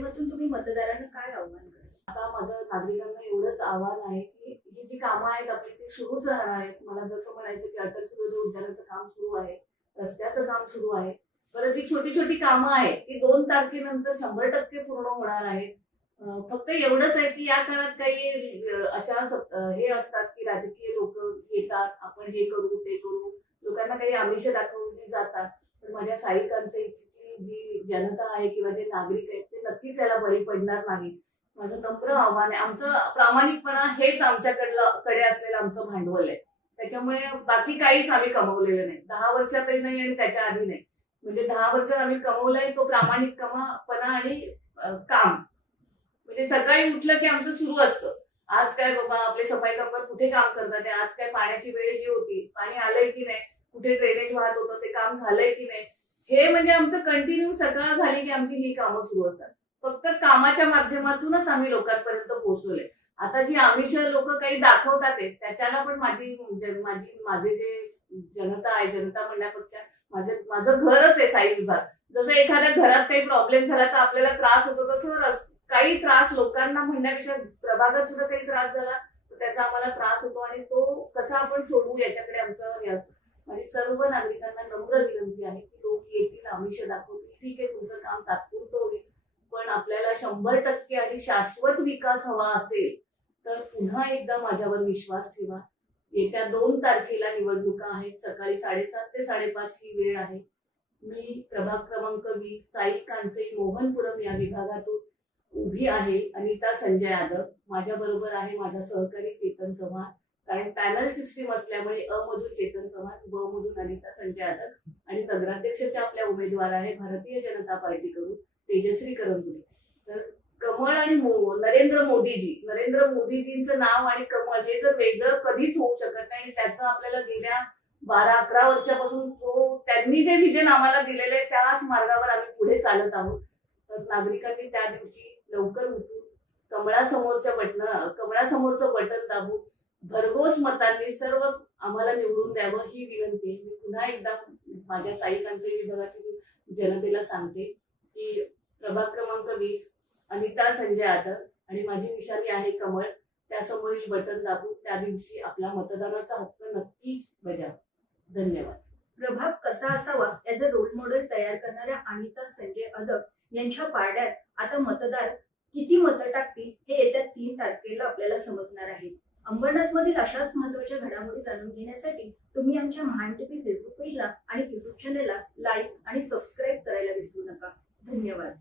माध्यमातून तुम्ही मतदारांना काय आव्हान कराल? आता माझं नागरिकांना एवढंच आव्हान आहे की ही जी कामं आहेत आपली ती सुरूच राहणार आहेत. मला जसं म्हणायचं की अटल सूर्योदय उद्यानाचं काम सुरू आहे, रस्त्याचं काम सुरू आहे. परत जी छोटी छोटी कामं आहेत ती 2 तारखेनंतर 100% पूर्ण होणार आहेत. फक्त एवढंच आहे की या काळात काही हे असतात की राजकीय लोक येतात, आपण हे करू ते करू, लोकांना काही आमिष दाखवली जातात. पण माझ्या साहित्यांचं इथली जी जनता आहे किंवा जे नागरिक आहेत ते नक्कीच याला बळी पडणार नाहीत. माझं नम्र आव्हान आहे. आमचं प्रामाणिकपणा हेच कडे असलेलं आमचं भांडवल आहे. त्याच्यामुळे बाकी काहीच आम्ही कमवलेलं नाही. 10 वर्षातही नाही आणि त्याच्या आधी नाही. म्हणजे 10 वर्षात आम्ही कमवलंय तो प्रामाणिकपणा आणि काम. म्हणजे सकाळी उठलं की आमचं सुरू असतं. आज काय बाबा आपले सफाई कामगार कुठे काम करतात आहे, आज काय पाण्याची वेळ ही होती, पाणी आलंय की नाही, कुठे ड्रेनेज वाहत होतं ते काम झालंय की नाही. हे म्हणजे आमचं कंटिन्यू सकाळ झाली की आमची ही कामं सुरू असतात. फक्त कामाच्या माध्यमातूनच आम्ही लोकांपर्यंत पोहोचलोय. आता जी आमिष लोक काही दाखवतात त्याच्याला पण माझे जे जनता आहे, जनता म्हणण्यापेक्षा माझं घरच आहे साई विभाग. जसं एखाद्या घरात काही प्रॉब्लेम झाला तर आपल्याला त्रास होतो तसं काही त्रास लोकांना म्हणण्यापेक्षा प्रभागात सुद्धा काही त्रास झाला तर त्याचा आम्हाला त्रास होतो आणि तो कसा आपण सोडवू याच्याकडे आमचं हे असतं. माझी सर्व नागरिकांना नम्र विनंती आहे की लोक येतील, आमिष दाखवतील, ठीक आहे तुमचं काम तात्पुरतं होईल, पण आपल्याला 100% आणि शाश्वत विकास हवा असेल तर पुन्हा एकदा माझ्यावर विश्वास ठेवा. येत्या 2 तारखेला निवडणुका आहेत. सकाळी 7:30 ते 5:30 ही वेळ आहे. मी प्रभाग क्रमांक 20 साई कांसे मोहनपुरम या विभागातून उभी आहे. अनिता संजय यादव माझ्या बरोबर आहे, माझा सहकारी चेतन चव्हाण. कारण पॅनल सिस्टीम असल्यामुळे अ मधून चेतन चव्हाण, ब मधून अनिता संजय यादव आणि नगराध्यक्षाच्या आपल्या उमेदवार आहे भारतीय जनता पार्टीकडून तेजश्री करंदुले. तर कमळ आणि नरेंद्र मोदीजींचं नाव आणि कमळ हे जर वेगळं कधीच होऊ शकत नाही आणि त्याचं आपल्याला गेल्या 12-11 वर्षापासून त्यांनी जे विजन आम्हाला दिलेले आहे त्याच मार्गावर आम्ही पुढे चालत आहोत. तर नागरिकांनी त्या दिवशी लवकर उठून कमळासमोरचं बटन दाबून भरघोस मतांनी सर्व आम्हाला निवडून द्यावं ही विनंती मी पुन्हा एकदा माझ्या साई कांसे विभागातील जनतेला सांगते की प्रभाग क्रमांक 20 अनिता संजय यादव आणि माझी निशाणी आहे कमळ. त्यासमोरील बटन दाबून त्या दिवशी आपला मतदानाचा हक्क नक्की बजावा. धन्यवाद. प्रभाग कसा असावा याचं रोल मॉडेल तयार करणाऱ्या अनिता संजय यादव यांच्या पारड्यात आता मतदार किती मतं टाकतील हे येत्या 3 तारखेला आपल्याला समजणार आहे. अंबरनाथ मधील अशाच महत्त्वाच्या घडामोडी जाणून घेण्यासाठी तुम्ही आमच्या महान टीव्ही फेसबुक पेजला आणि युट्यूब चॅनेलला लाईक आणि सबस्क्राईब करायला विसरू नका. धन्यवाद.